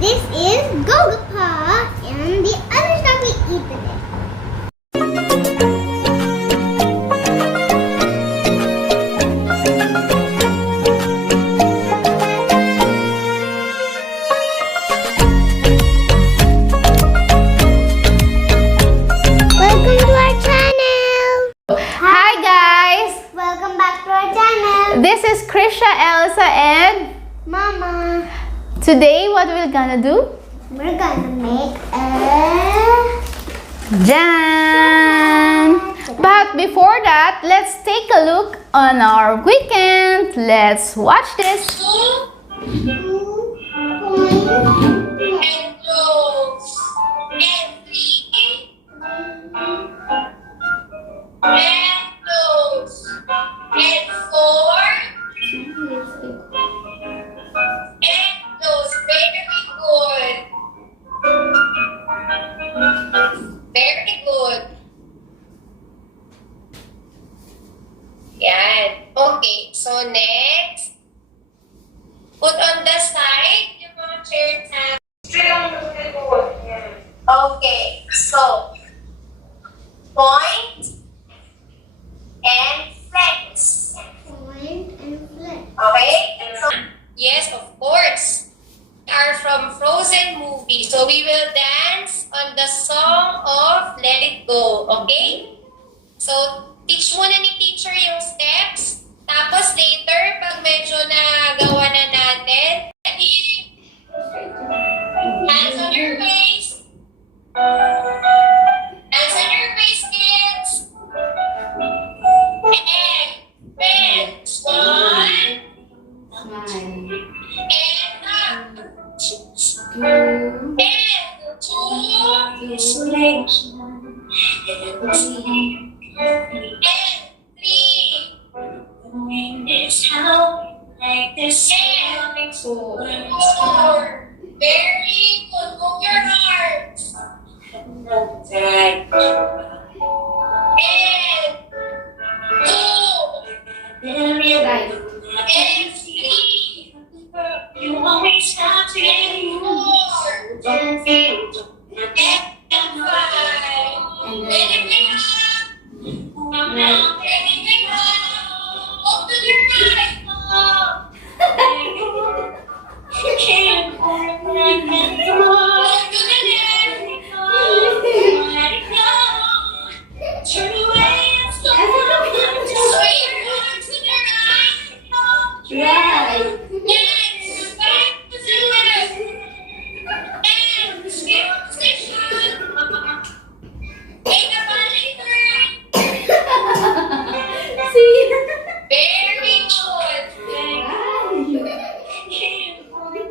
This is Golgappa and the other stuff we eat today. Welcome to our channel. Hi guys! Welcome back to our channel. This is Krisha, Elsa, and Mama, today what we're gonna do? we're gonna make a Jam! But before that, let's take a look on our weekend. Let's watch this. And close. And three. And close. And four. And close. Very good. Very good. Yan. Okay. So next, put on the side yung mga chair na. Okay, so point and flex. point and flex. Okay? So, yes, of course. We are from Frozen movie. So we will dance on the song of Let It Go. Okay? So teach muna ni teacher yung steps. Tapos later, pag medyo nagawa na natin, ready? Hands on your face. Hands on your face, kids. And bend. One. And up. And two. And three. This how like this and four. Very good. Move your arms. And two. And three. You always have to get four. And five. Anything up. Anything up. Up to the right. You can't hold it anymore. Up to the left. Let it go. Turn away and slow down. Sway your arms to the right. And back to the left. And skip position. Take a ballet turn. Very good. Can't hold it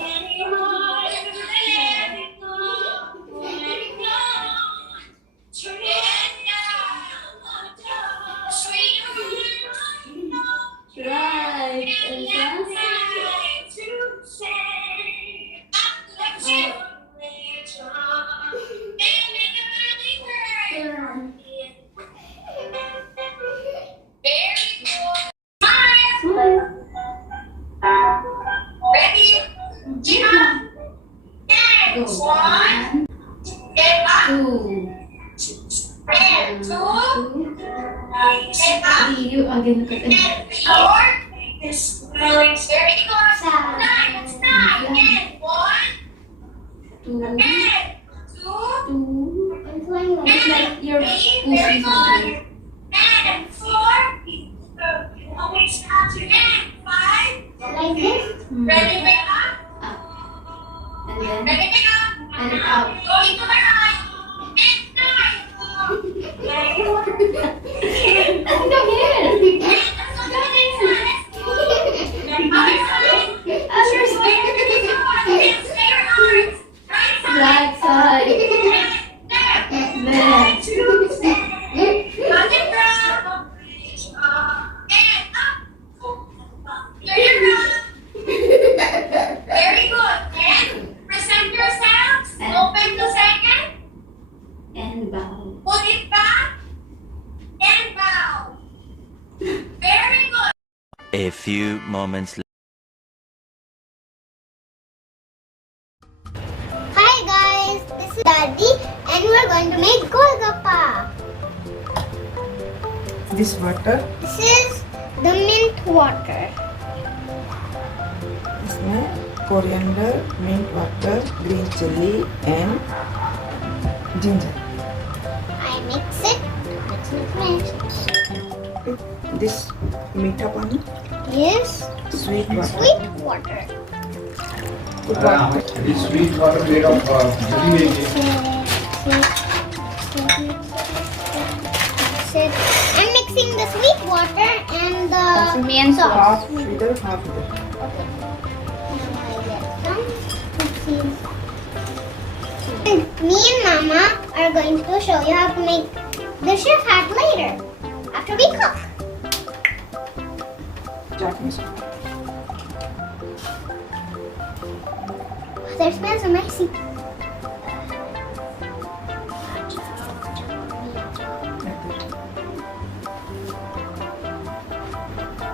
anymore. To the left. Let it go. Turn it down. Sway your arms. And left side to say. Up to the chin. And make a ballet turn. Very good. Smile. Ready? Chin up. And one. And up. And two. And up. And four. Very good. Nice. And one. And two. I'm playing like And three. Very good. And four. You always have to. And five. this. Ready, pick up. Ready, pick up. And up. Going to the right. And nine. Very good. And other side. Other side. And stay your arms. Right side. And left. Two. Let it go. And up. There you go. Very good. And present yourselves. Open the second. And bow. Put it back. And bow. Very good. A few moments later. is Daadi and we're going to make golgappa. This water, This is the mint water. इसमें coriander, mint water, green chili and ginger. I mix it. This मीठा पानी, Yes, sweet water. sweet water. This sweet water made of jelly making. I'm mixing the sweet water and the Mint sauce. Half either, half either. Okay. Now I get some cookies. And me and Mama are going to show you how to make the chef hat later, after we cook. Chaat masala. Their smells are messy.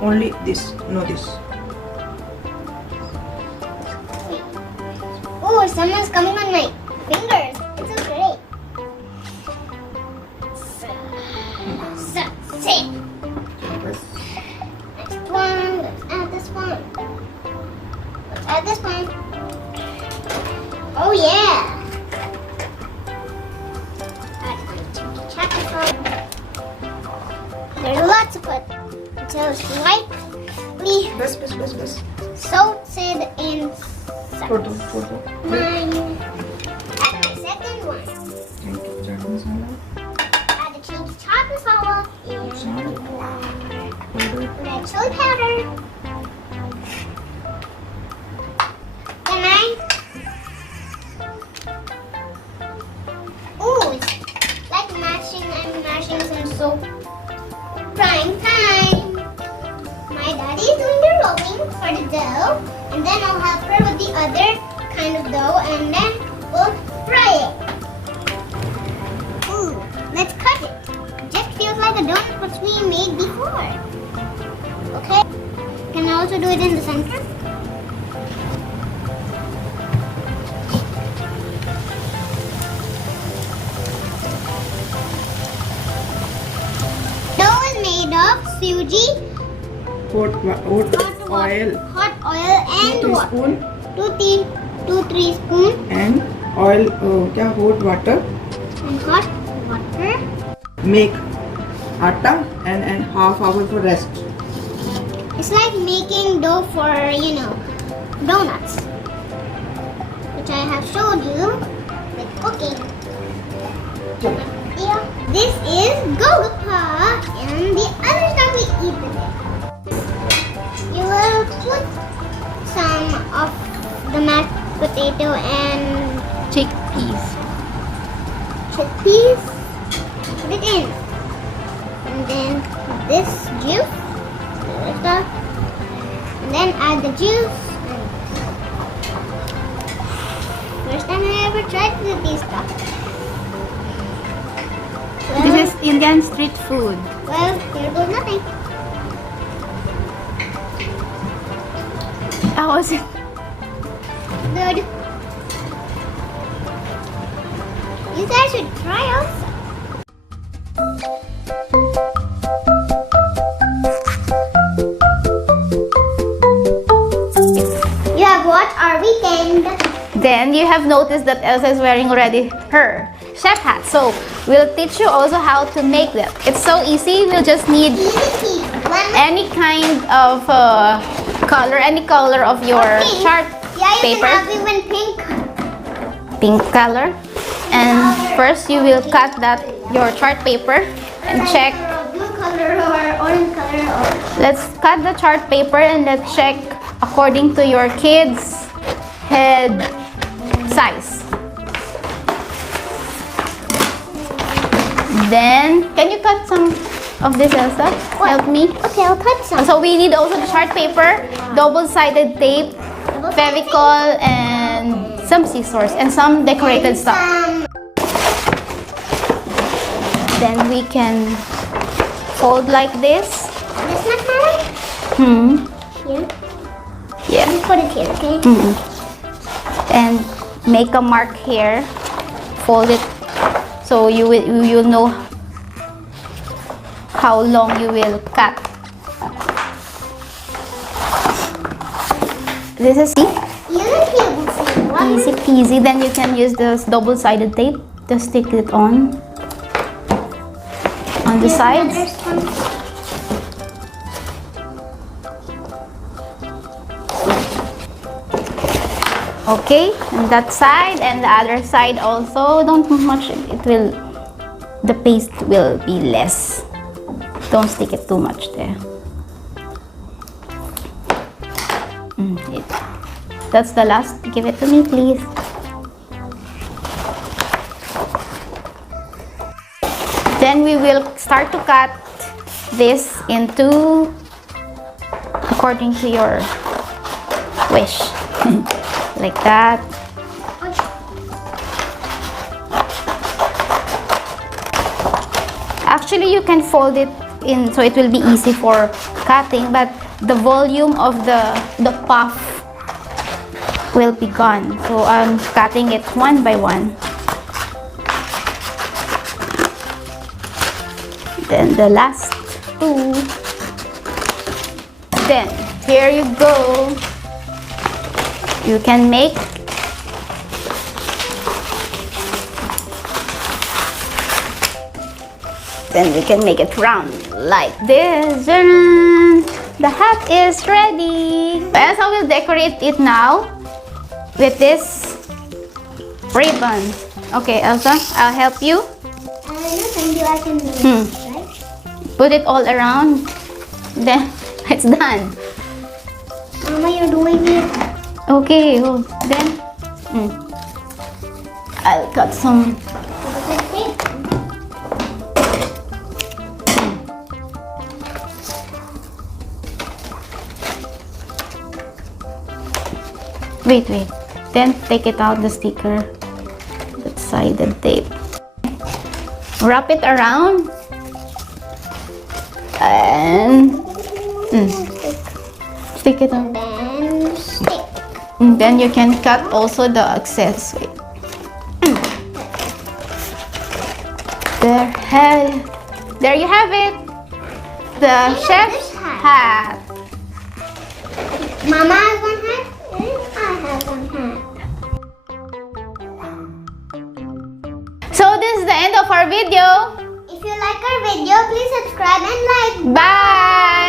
Only this, no this. Oh, someone's coming on my fingers. It's so great. Sit. Bas. Next one. Let's add this one. Let's add this one. Oh yeah. Add my chili chocolate. There's a lot to put. So slightly Bas. salted and Photo. mine. Add my second one. Thank you. Chaat masala. Add the chili chocolate masala and Salt. Powder. red chili powder. Then it's like I'm mashing some soap. Prime time. My daddy is doing the rolling for the dough, and then I'll help her with the other kind of dough, and then we'll fry it. Ooh, let's cut it. It just feels like a donut which we made before. Okay. Can I also do it in the center? Dough is made of suji, Hot oil. hot oil and 2 water. teaspoon 2-3 spoon and oil. क्या hot water. and hot water. Make atta and half hour for rest. It's like making dough for, donuts. Which I have showed you with cooking. Yeah. This is golgappa and the other stuff we eat with it. You will put some of the mashed potato and chickpeas. chickpeas. Put it in. And then this juice. The stuff. And then add the juice. First time I ever tried to do this stuff. This is Indian street food. Well, here goes nothing. How was it? Good. You guys should try also. You have watched our weekend. Then you have noticed that Elsa is wearing already her chef hat. So we'll teach you also how to make that. It's so easy. We'll just need Easy. any kind of color, any color of your Pink. chart Yeah, you paper, can have even pink. pink color. And first you will cut that your chart paper and check. Or blue color or orange color or Let's cut the chart paper and let's check according to your kid's head size. Then, can you cut some of this, Elsa? Help me. Okay, I'll cut some. So we need also the chart paper, double-sided tape, Fevicol, and some scissors and some decorated stuff. Then we can fold like this. This much matter? Here. Yeah. Just put it here, okay? And make a mark here fold it so you'll know how long you will cut. This is easy peasy. Then you can use this double-sided tape to stick it on the sides. Okay, and that side and the other side also. Don't put much, the paste will be less. Don't stick it too much there. That's the last. Give it to me, please. Then we will start to cut this into according to your wish. Like that. Actually, you can fold it in so it will be easy for cutting, but the volume of the puff will be gone. So I'm cutting it one by one. Then the last two. Then here you go. You can make then we can make it round like this. The hat is ready. Elsa will decorate it now with this ribbon. Okay, Elsa, I'll help you. Thank you. I can do it, right? Put it all around. Then it's done. Mama, you're doing it. Okay, oh, then I'll cut some. Wait. Then take it out the sticker. That sided tape. Wrap it around and stick it on. And stick. And then you can cut also the excess. There you have it. The chef's hat. Mama has one hat and I have one hat. So this is the end of our video. If you like our video, please subscribe and like. Bye!